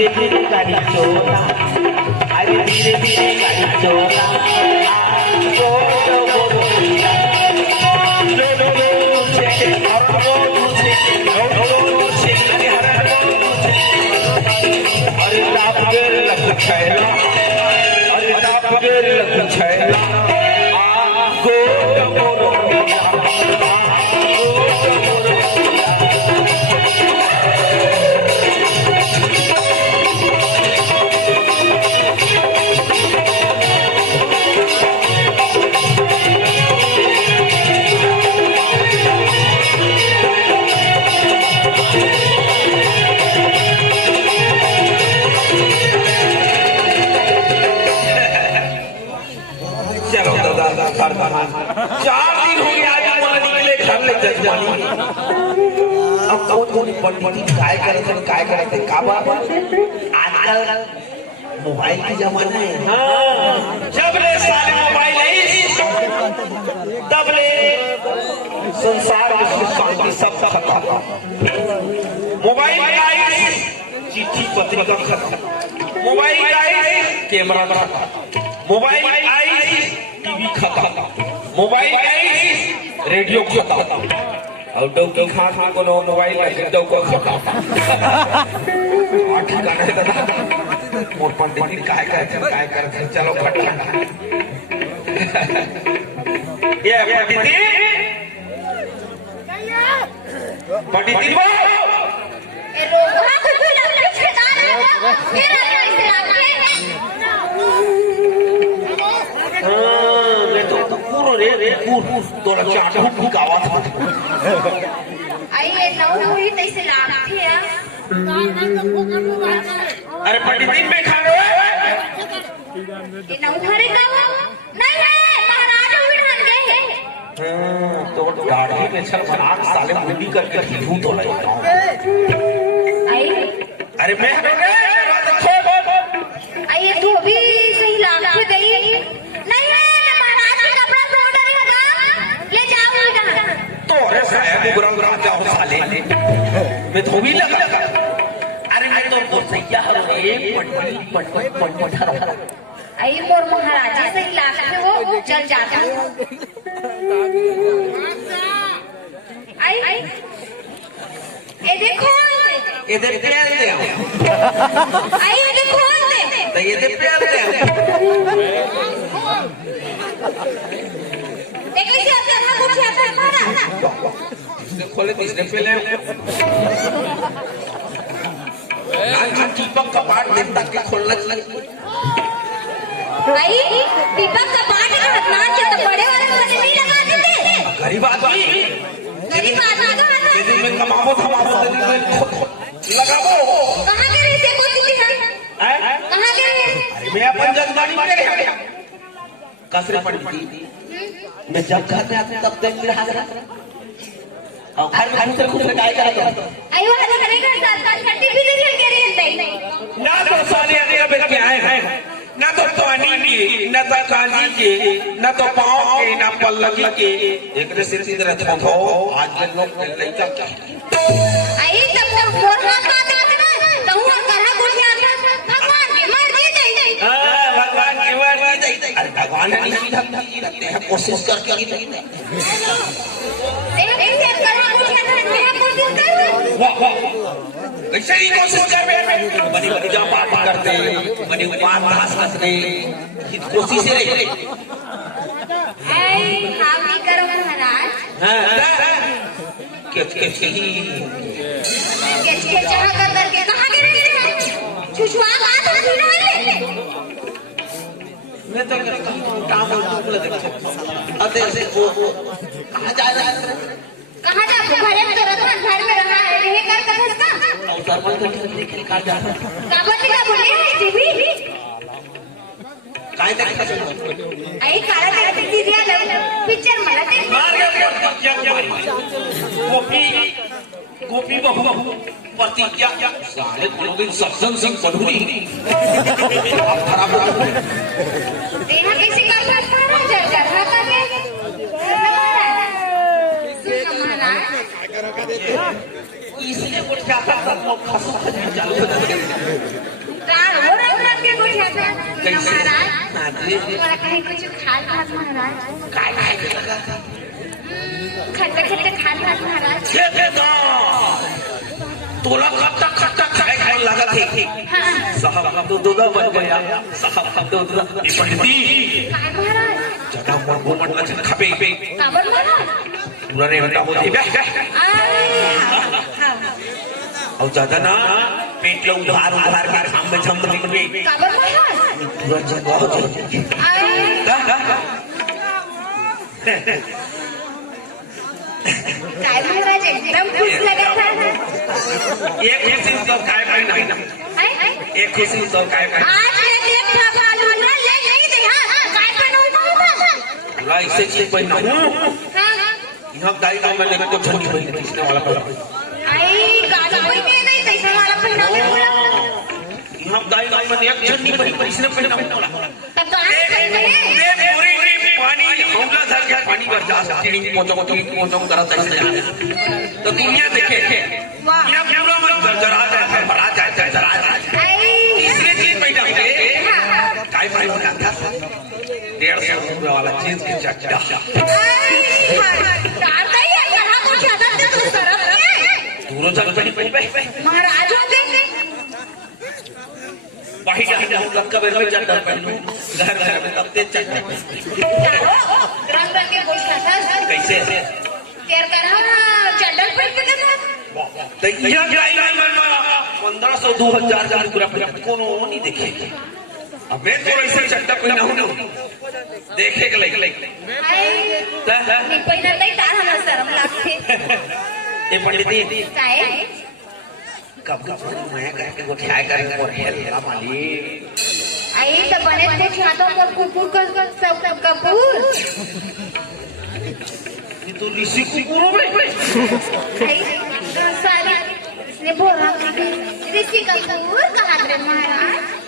धीरे धीरे गाड़ी चोला, अरे धीरे धीरे गाड़ी चोला, अरे तापगेर लख छैला, अरे तापगेर लख छैला, चार दिन हो गया आज बोला निकले घर ले जजमानी। अब कौन बड़ी काय करते काबा आजकल मोबाइल की जमाना है। हाँ, जब ले साले मोबाइल है तब ले संसार में शांति सब खत्म। मोबाइल आई चिट्ठी पत्रिका खत्म, मोबाइल आई कैमरा खत्म, मोबाइल आई टीवी खत्म, मोबाइल आई रेडियो खत्म, और डौकी खास में कोनो मोबाइल है डौको खत्म। और ठिकाना है दादा मोर पंडित काय करते चलो खत्म। ये पंडित वो ए रोगा को भी ना छेड़ा है फिर इस्लाम रे पूर तोरा चाटू भुकावा था। आई ये नौ हुई तैसे लाभ थे। अरे पंडित दिन में खा रहे हो ये नौ घरे का नहीं है महाराज उड़न गए। तो दाढ़ी में छल बनाक साले मुंडी करके भूत तो लगे। आई अरे मैं आई ये तो भी सही लाभ थे गई नहीं है महाराज का कपड़ा धो डालेगा ले जाओ इधर। तो अरे साहब गुरंगरा जाओ साले मैं धोबी लगा। अरे मैं तो बहुत सैया हूं एक पट आई मोर महाराज सही लाभ थे वो चल जाता। आई ये देखो ये दे प्यार दे आई ये देखो तो ये दे प्यार दे देखो इसे अपने हाथ को छाता है मारा खोले तीसरे पहले नान दीपक का पाठ दिन तक के खोलने लगी। भाई दीपक का पाठ का हाथ के तो बड़े वाले मन नहीं लगाते थे। गरीब आदमी यदि मैं कमाबो थमाबो लगाबो कहाँ के रही से कोई थी हम कहाँ के रही। अरे मैं अपन जनदानी में रहे कसरे पड़ी थी मैं जब घर में आता तब तक मेरा हाथ रहा और घर में खुद काय करा तो आई वो हर हर घर साथ छट्टी भी नहीं के रही नहीं ना तो साले अगला बेटा क्या है ना तो टोनी की ना तो कांजी के ना तो पाँव के ना पल्लवी के एक से सीधे रहते हो आज के लोग लड़का क्या आई तब मोर हाथ बात है ना तो वो करना कुछ आता भगवान की मर्जी दे। हां भगवान की मर्जी दे। अरे भगवान ने सीधा रखते हैं कोशिश करके की नहीं ऐसे करना कुछ आता है कोशिश कर वाह वाह कैसे ही कोशिश कर रहे हैं बड़ी जा पाप करते बड़ी बात हास हंसने कोशिश से रहे आई हावी करो महाराज हां के चाह करके कहाँ के रही है छुछुआ बात होती है मैं तो काम और देखो अते से वो कहां जा रहा है कहाँ जा घरे में तो रखा घर में रहा है रहे कर कथस का और सरपंच का ठीक निकाल जा रहा कागज का बोले है टीवी काय तक आई काला तेरा सीरियल पिक्चर मला ते मार गोपी बहु प्रतिज्ञा साले दिन सत्संग सिंह पढ़ूरी तेरा किसी का पापा जल कर रहा है इसलिए कुछ क्या था सब लोग खसखस चालू हो जाते हैं कैसे महाराज थोड़ा कहीं कुछ खाल भात महाराज काय काय लगा खट्टा खट्टा खाल भात महाराज तोला खट्टा खट्टा काय काय लागत है साहब तो दूध बन गया साहब तो दूध पंडिती काय महाराज जगा मोर म्हटलं खापे काबर महाराज तुला रे म्हणता होती बे और ज्यादा ना पेट लो उधार उधार के खाम में झम निकले काबर महाराज तुरंत जगह हो जाए काय महाराज एकदम खुश लगा था एक खुशी तो काय काय नहीं ना एक खुशी तो काय काय आज ये देख था बालू ना ले नहीं दे हां काय बनवू था ऐसे चीज पे ना हां यहाँ दाई गांव में लेकर तो छोटी बहन किसने वाला पड़ा आई गाड़ी पे नहीं तैसा वाला पहना के बोला यहाँ दाई गांव में एक छोटी बहन किसने पहना वाला तब गाड़ी पे दे पूरी पानी हमला धर गया पानी भर जा सकती पोचो करता है तो दुनिया देखे वाह ये पूरा मन जरा जाता है भरा जाता है जरा जाता है आई तीसरे चीज पे जाते काय भाई बना था 150 रुपए वाला चीज के चट्टा डालता ही है कहाँ कुछ ज्यादा से तो सरफ दूरों चल पे महाराज होते बाही जा लक्का बेलो चट्टा पहनो घर घर में तब ते चट्टा रंग रंग के बोल खाता कैसे केर कर चड्डल पे के ना तो ये गाय गाय बनवा 1500 2000 रुपया कोनो नहीं देखे अब मैं तो ऐसे चट्टा पहना हूं ना देखे के लगे नहीं पहिना नहीं तार हमरा शर्म लागते ये पंडित काय कब मैं कह के गोठिया कर और हेल माली आई तो बने थे छातो मोर कुकुर का सब कपूर ये तो ऋषि कुकुर हो बड़े आई सारी इसने बोला ऋषि कपूर कहाँ रे महाराज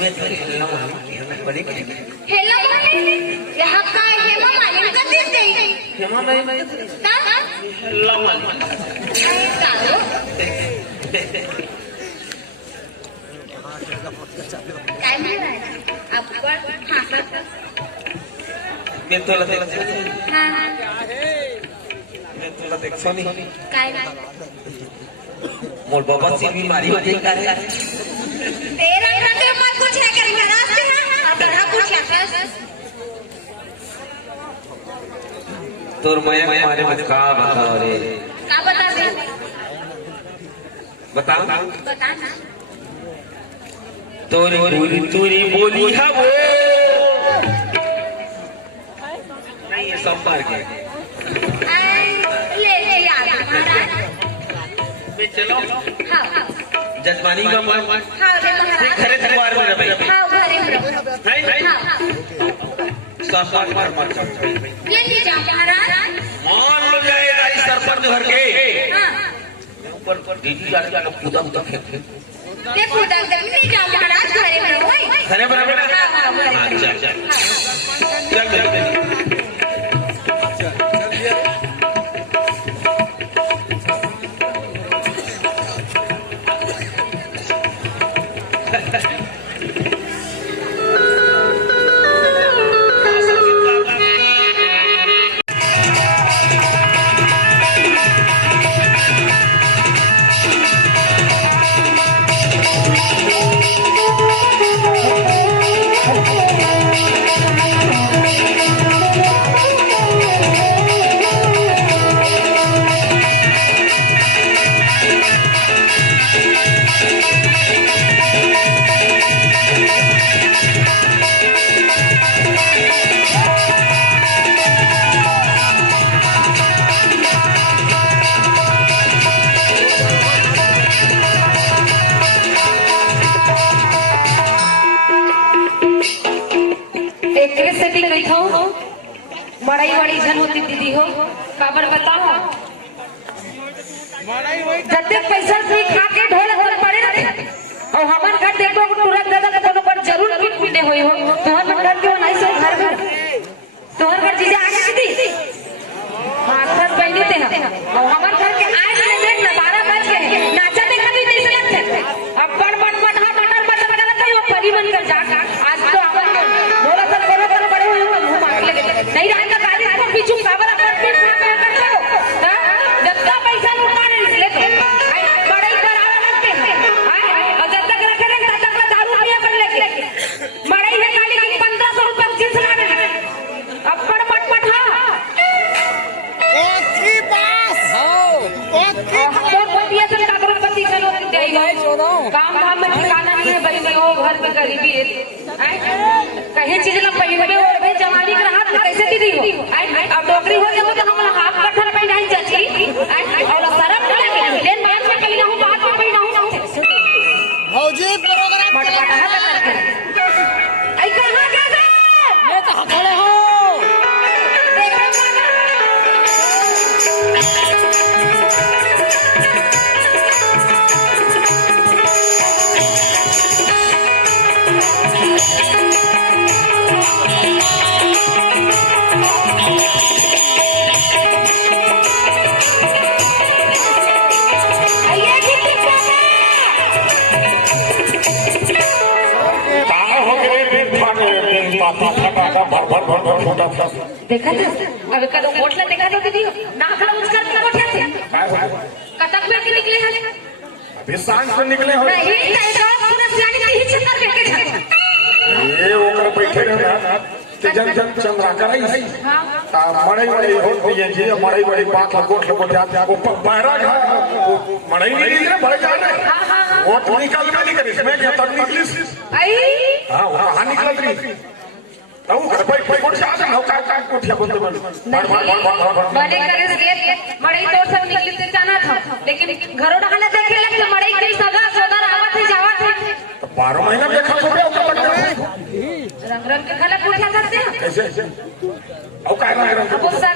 मैं तो हेलो माली बड़ी हेलो माली यहाँ का हेमा मालिन का दिस गई हेमा नहीं ता हेलो माली चालो काय महाराज आपका हाँ मैं तो लगे हाँ मैं तो लगे सोनी काय मोर बाबा से बीमारी होती है तेरा रंग मत कुछ है कर महाराज से ना अब रहा कुछ है तोर मैं मारे मत का बताओ रे का बता दे बता बता ना तोरी बोली है वो नहीं ये सब मार के ले ले यार महाराज मैं चलो हाँ जजमानी का मान हाँ रे महाराज घरे द्वार में रहे हाँ घरे में रहो नहीं हाँ साफ मार ये ले जा महाराज मान लो जाएगा इस सर पर धर के हाँ ऊपर दीदी जाने कूदा फेंक ये खुदा कर ले जा महाराज घरे में रहो घरे बराबर हाँ हाँ अच्छा चल बड़ी जन होती दीदी हो काबर बताओ जते पैसा से खा के ढोल ढोल पड़े रहते और हमार घर देखो तुरंत दादा का दोनों पर जरूर पीट पीटे हुई हो तोहर मन घर क्यों नहीं सो घर में तोहर घर जीजा आगे दीदी हां बस बहनी ते और हमार घर के आज में देख ना 12 बज गए नाचा देखा भी नहीं सकते अब बड़ हां मटर मटर तो परी मन कर घर में गरीबी है कहीं चीज ना पहले और भाई जवानी के हाथ में कैसे दीदी हो और डोकरी हो जाओ तो हम हाफ कठर पे नहीं जाची और शर्म न लगे लेन बाद में कहीं ना हूं बात में कहीं ना हूं भौजी प्रोग्राम मटपटा है आई कहां गए मैं तो खड़े हो देखा था अब कल होटल देखा था दीदी ना खड़ा उसका क्या उठा थे कतक में के निकले हैं अभी सांझ को निकले हो नहीं नहीं तो पूरा सियानी के ही चिंता करके छा ये ओकर बैठे रहे ते जन जन चंद्रा कराई ता मड़ई मड़ई होती है जी मड़ई मड़ई बात गोट गोट जाते वो बाहरा मड़ई नहीं निकले बड़े जाने वो तो निकल में नहीं करी मैं क्या तब निकली आई हां वहां निकल रही तो घर पे कोई कोट आ जाओ का कोठिया बोलते बने करे से मड़ई तो सब निकले से जाना था लेकिन घरों ढाला देखे लग तो मड़ई के सगा सगा आवत है जावत है तो 12 महीना देखा हो गया ओकर लगता है रंग रंग के खला पूछा करते हैं कैसे और काय रंग अब वो सगा